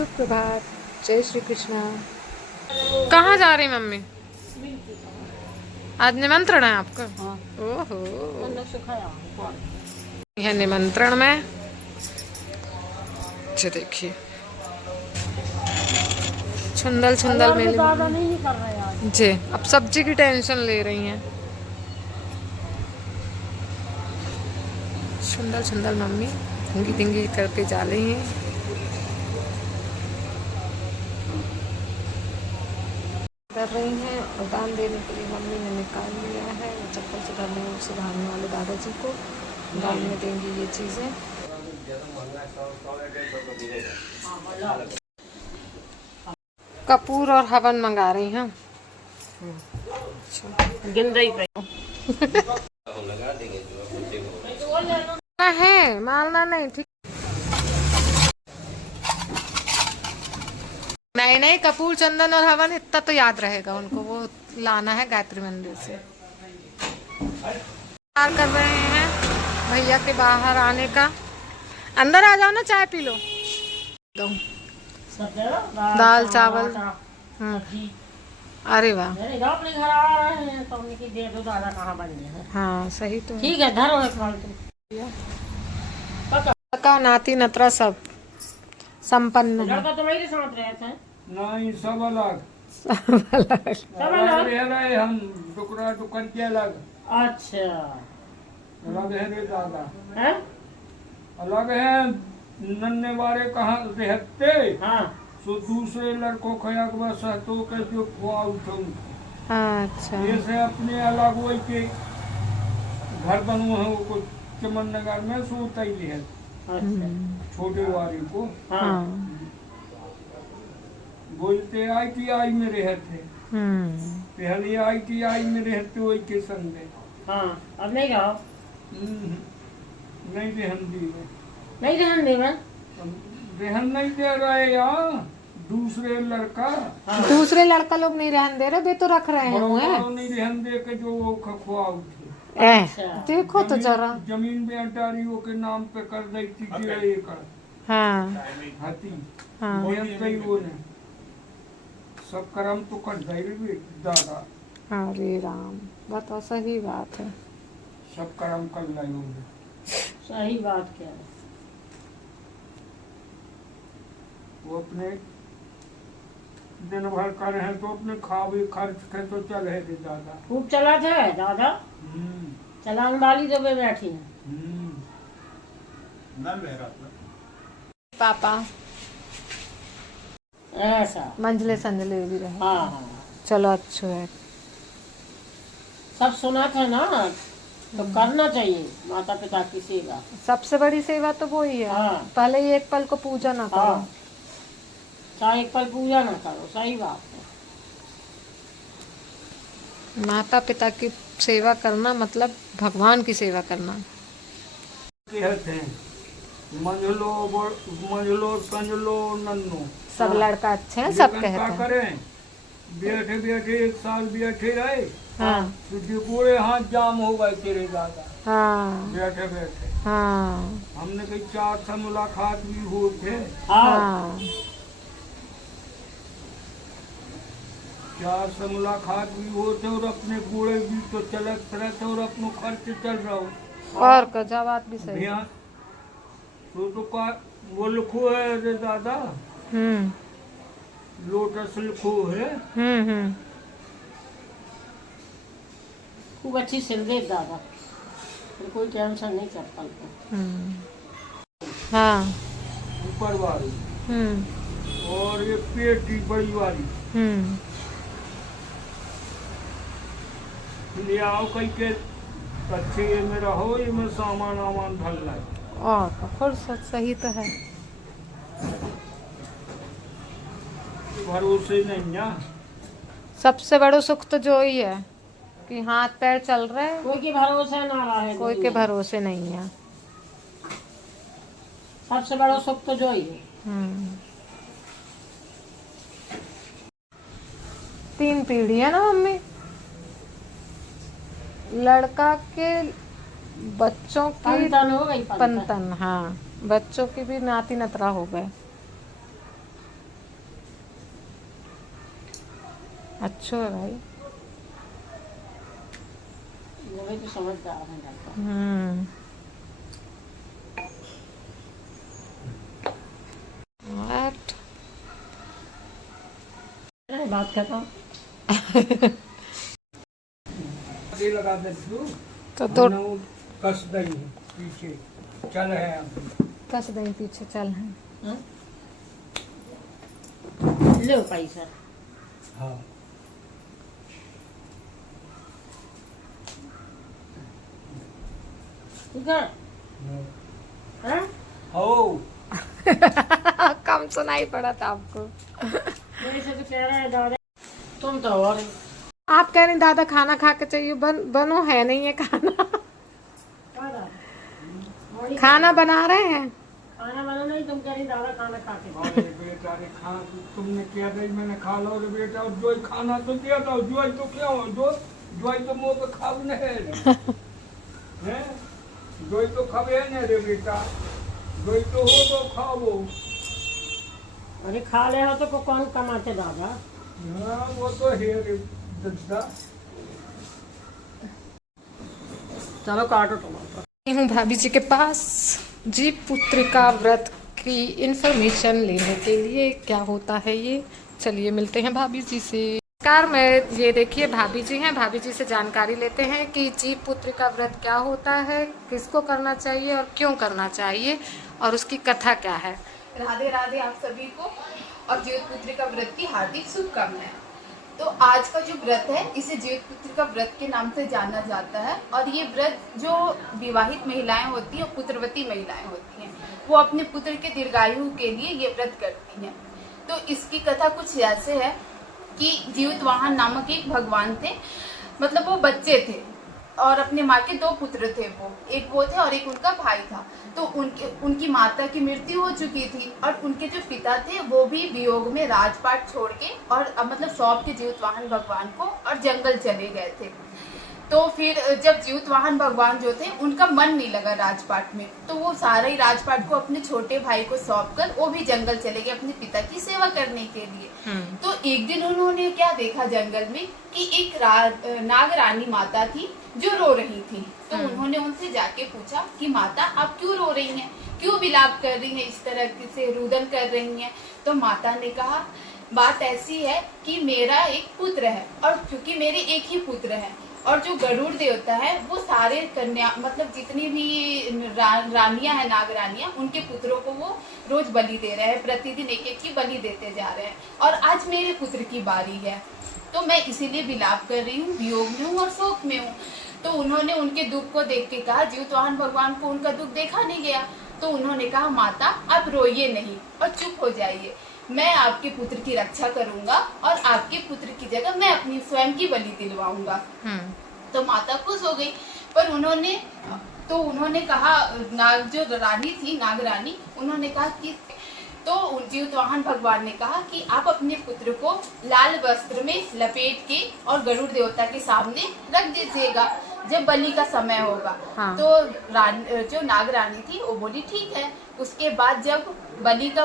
सुप्रभात, जय श्री कृष्णा। कहाँ जा रही मम्मी? आज निमंत्रण है आपका? हाँ। ओहो, सिखाया यह निमंत्रण में। अच्छा देखिए, छुंदल छुंदल मेले ज्यादा नहीं कर रहे आज। जी। अब सब्जी की टेंशन ले रही हैं। छुंदल छुंदल मम्मी धिंगी धिंगी करके जा रही हैं। कर रही हैं और दान देने के लिए मम्मी ने निकाल लिया है। वो चप्पल सुधारने वाले दादाजी को दान में देंगी ये चीज़ें। कपूर और हवन मंगा रही हैं। है मालना नहीं, ठीक नहीं नहीं, कपूर चंदन और हवन इतना तो याद रहेगा उनको, वो लाना है गायत्री मंदिर से। कर रहे हैं भैया के बाहर आने का। अंदर आ जाओ ना, चाय पी लो। दाल चावल। अरे वाह, अपने घर आ रहे हैं तो उनकी दे दो, दादा कहाँ बन गए। हाँ सही तो ठीक है, धरो एक फालतू का नाती नतरा सब संपन्न है। लड़का तो मेरे साथ रहे थे। नहीं, सब अलग सब अलग। सब अलग। रह रहे हम टुकड़ा टुकड़ के अलग अच्छा, अलग है रे दादा, है? अलग है। नन्हे वाले कहाँ रहते, हाँ। सो दूसरे लड़कों खया बस तो के जो खुआ उठो। अच्छा ये से अपने अलग वही के घर बनू है वो चमन नगर में सोता ही है छोटे वाले को। हाँ। बोलते ITI में रहते, पहले ITI में रहते वही के संग में। हाँ, अब नहीं रहो। नहीं रहन दी, नहीं रहन दे मैं। रहन नहीं दे रहे यार, दूसरे लड़का दूसरे लड़का लोग नहीं रहने दे रहे, वे तो रख रहे हैं। नहीं रहन दे के जो वो खखुआ उठे। देखो तो जरा, जमीन पे अटारी वो के नाम पे कर देती थी एकड़। हाँ हाथी हाँ वो ने सब कर्म तो कर दे दादा। हरे राम, बताओ सही बात है। सब कर्म कर लो। सही बात क्या है। वो अपने दिन भर कर हैं तो अपने खावे खर्च के तो चल है दादा। खूब चला था दादा, चलाने वाली तो वे बैठी है। पापा ऐसा मंझले संजले भी रहे। हाँ हाँ, चलो अच्छा है। सब सुना था ना, तो करना चाहिए माता पिता की सेवा। सबसे बड़ी सेवा तो वो ही है। हाँ। पहले ही एक पल को पूजा ना करो। हाँ, चाहे एक पल पूजा ना करो, सही बात है। माता पिता की सेवा करना मतलब भगवान की सेवा करना। कहते हैं मंझलो संजलो नन्नो, सब लड़का अच्छे हैं, सब लेकिन कहते क्या हैं। करें, बैठे बैठे एक साल बैठे रहे हाँ तो पूरे हाथ जाम हो गए तेरे दादा। हाँ बैठे बैठे हाँ हमने कई 4 से मुलाकात भी हुए थे। हाँ 4 से मुलाकात भी हुए थे और अपने पूरे भी तो चलत रहते और अपनो खर्च चल रहा हो। और का बात भी सही है। तो का वो लिखो है रे दादा, लोटस लिखो है। खूब अच्छी सिल दे दादा, फिर कोई टेंशन नहीं करता। हाँ ऊपर वाली और ये पेटी बड़ी वाली ले आओ कहीं के अच्छे ये में रहो, ये में सामान वामान भर लाए। और फुर्सत सही तो है। भरोसे नहीं है। सबसे बड़ो सुख तो जो ही है कि हाथ पैर चल रहे, कोई के भरोसे ना रहे, कोई के भरोसे नहीं है। सबसे बड़ा सुख तो जो ही है। 3 पीढ़ी है ना मम्मी। लड़का के बच्चों की पंतन हो गई, पंतन, हाँ बच्चों की भी नाती नतरा हो गए। अच्छा है भाई। वही तो समझदार है डॉक्टर। What? बात खत्म। ये लगा दे तू तो दो नौ कस दई पीछे चल है अब कस दें पीछे चल हैं। हाँ? लो पैसा। हाँ ठीक है। हाँ? हो कम सुनाई पड़ा था आपको। मेरे से तो कह रहा है दादा तुम तो और आप कह रहे हैं दादा खाना खा के चाहिए, बनो है नहीं है खाना। खाना बना रहे हैं। खाना बना नहीं, तुम कह रही दादा खाना खा के। अरे बेटा रे खा तुमने क्या दी मैंने खा लो रे बेटा और जो खाना तो दिया था जो तो क्या हो जो तो मुंह पे खाब न है हैं जो तो खावे न रे बेटा जो तो हो तो खाओ। अरे खा ले हो तो कौन कमाते दादा। हाँ वो तो है रे दादा। चलो काटो टमाटर। हूँ भाभी जी के पास जीव पुत्रिका व्रत की इंफॉर्मेशन लेने के लिए। क्या होता है ये, चलिए मिलते हैं भाभी जी से। नमस्कार, मैं ये देखिए भाभी जी हैं। भाभी जी से जानकारी लेते हैं कि जीव पुत्रिका व्रत क्या होता है, किसको करना चाहिए और क्यों करना चाहिए और उसकी कथा क्या है। राधे राधे आप सभी को और जीवित पुत्रिका व्रत की हार्दिक शुभकामनाएं। तो आज का जो व्रत है इसे जीवित पुत्रिका व्रत के नाम से जाना जाता है और ये व्रत जो विवाहित महिलाएं होती हैं, पुत्रवती महिलाएं होती हैं, वो अपने पुत्र के दीर्घायु के लिए ये व्रत करती हैं। तो इसकी कथा कुछ ऐसे है कि जीवितवाहन नामक एक भगवान थे, मतलब वो बच्चे थे और अपने माँ के 2 पुत्र थे, वो एक वो थे और एक उनका भाई था। तो उनकी माता की मृत्यु हो चुकी थी और उनके जो पिता थे वो भी वियोग में राजपाट छोड़ के और मतलब सौंप के जीवितवाहन भगवान को और जंगल चले गए थे। तो फिर जब जीवितवाहन भगवान जो थे उनका मन नहीं लगा राजपाट में, तो वो सारा ही राजपाट को अपने छोटे भाई को सौंप कर वो भी जंगल चले गए अपने पिता की सेवा करने के लिए। तो एक दिन उन्होंने क्या देखा जंगल में कि एक नागरानी माता थी जो रो रही थी। तो उन्होंने उनसे जाके पूछा कि माता आप क्यों रो रही हैं, क्यों विलाप कर रही हैं, इस तरह से रुदन कर रही हैं। तो माता ने कहा बात ऐसी है कि मेरा एक पुत्र है और क्योंकि मेरे एक ही पुत्र है और जो गरुड़ देवता है वो सारे कन्या मतलब जितनी भी रानियां हैं, नागरानियां, उनके पुत्रों को वो रोज बलि दे रहे हैं, प्रतिदिन एक एक की बलि देते जा रहे हैं और आज मेरे पुत्र की बारी है। तो मैं इसीलिए विलाप कर रही हूँ, वियोग में हूँ और शोक में हूँ। तो उन्होंने उनके दुख को देख के कहा, जीवितवाहन भगवान को उनका दुख देखा नहीं गया। तो उन्होंने कहा माता आप रोइए नहीं और चुप हो जाइए, मैं आपके पुत्र की रक्षा करूंगा और आपके पुत्र की जगह मैं अपनी स्वयं की बलि दिलवाऊंगा। तो माता खुश हो गई, पर उन्होंने कहा जो रानी थी नागरानी, उन्होंने कहा कि तो जीवितवाहन भगवान ने कहा कि आप अपने पुत्र को लाल वस्त्र में लपेट के और गरुड़ देवता के सामने रख दीजिएगा जब बलि का समय होगा। हाँ। तो जो नागरानी थी वो बोली ठीक है। उसके बाद जब बलि का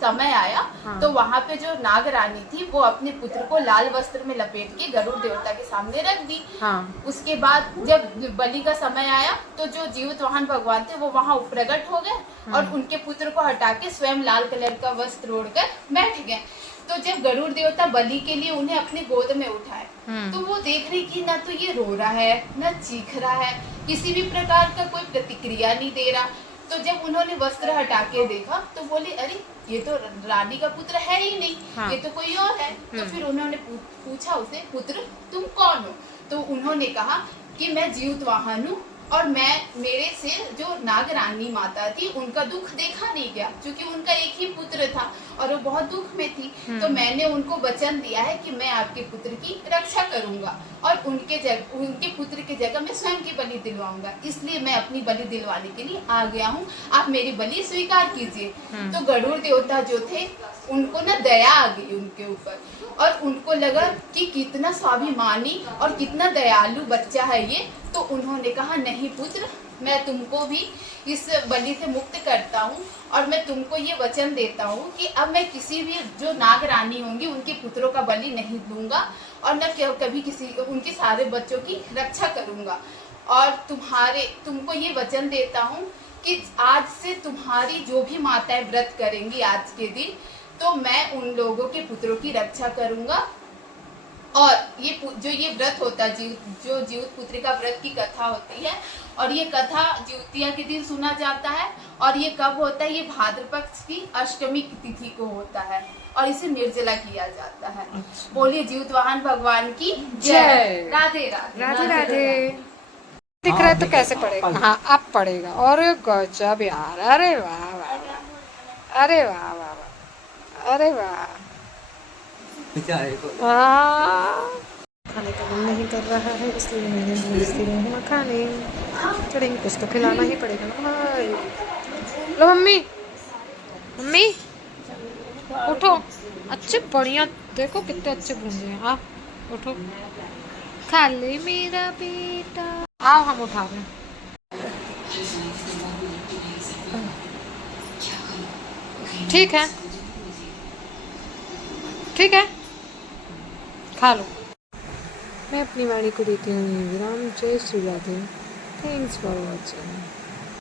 समय आया, हाँ। तो वहाँ पे जो नागरानी थी वो अपने पुत्र को लाल वस्त्र में लपेट के गरुड़ देवता के सामने रख दी। हाँ। उसके बाद जब बलि का समय आया तो जो जीवितवाहन भगवान थे वो वहाँ प्रकट हो गए और उनके पुत्र को हटा के स्वयं लाल कलर का वस्त्र ओढ़कर बैठ गए। तो जब गरुड़ देवता बलि के लिए उन्हें अपने गोद में उठाए तो वो देख रही कि ना तो ये रो रहा है ना चीख रहा है, किसी भी प्रकार का कोई प्रतिक्रिया नहीं दे रहा। तो जब उन्होंने वस्त्र हटा के देखा तो बोले अरे ये तो रानी का पुत्र है ही नहीं, हाँ। ये तो कोई और है। तो फिर उन्होंने पूछा उसे पुत्र तुम कौन हो? तो उन्होंने कहा कि मैं जीवितवाहन हूँ और मेरे से जो नागरानी माता थी उनका दुख देखा नहीं गया क्योंकि उनका एक ही पुत्र था और वो बहुत दुख में थी। तो मैंने उनको वचन दिया है कि मैं आपके पुत्र की रक्षा करूंगा और उनके पुत्र की जगह मैं स्वयं की बलि दिलवाऊंगा, इसलिए मैं अपनी बलि दिलवाने के लिए आ गया हूँ, आप मेरी बलि स्वीकार कीजिए। तो गरुड़ देवता जो थे उनको ना दया आ गई उनके ऊपर और उनको लगा कि कितना स्वाभिमानी और कितना दयालु बच्चा है ये। तो उन्होंने कहा नहीं पुत्र मैं तुमको भी इस बलि से मुक्त करता हूँ और मैं तुमको ये वचन देता हूँ कि अब मैं किसी भी जो नाग रानी होंगी उनके पुत्रों का बलि नहीं दूंगा और न कभी किसी उनके सारे बच्चों की रक्षा करूंगा। और तुमको ये वचन देता हूँ कि आज से तुम्हारी जो भी माताएं व्रत करेंगी आज के दिन, तो मैं उन लोगों के पुत्रों की रक्षा करूंगा। और ये व्रत होता है जो जीवित पुत्रिका व्रत की कथा होती है, और ये कथा जिउतिया के दिन सुना जाता है। और ये कब होता है? ये भाद्रपद पक्ष की अष्टमी की तिथि को होता है और इसे निर्जला किया जाता है। बोलिए जीवित वाहन भगवान की जय। राधे राधे। राधे राधे। दिख रहा है तो कैसे पड़ेगा? हाँ अब पड़ेगा। और गजब यार, अरे वाह वाह वाह, अरे वाह वाह वाह, अरे वाह। खाने का मन नहीं कर रहा है इसलिए मैंने भेज दिया है खाने। चलेंगे, कुछ तो खिलाना ही पड़ेगा ना भाई। लो मम्मी, मम्मी उठो, अच्छे बढ़िया, देखो कितने अच्छे भूंजे हैं। हाँ उठो, खा ले मेरा बेटा। आओ हम उठा रहे हैं। ठीक है, ठीक है, खा लो। मैं अपनी वाणी को देती हूँ विराम। जय Shri Radhe. Thanks for watching.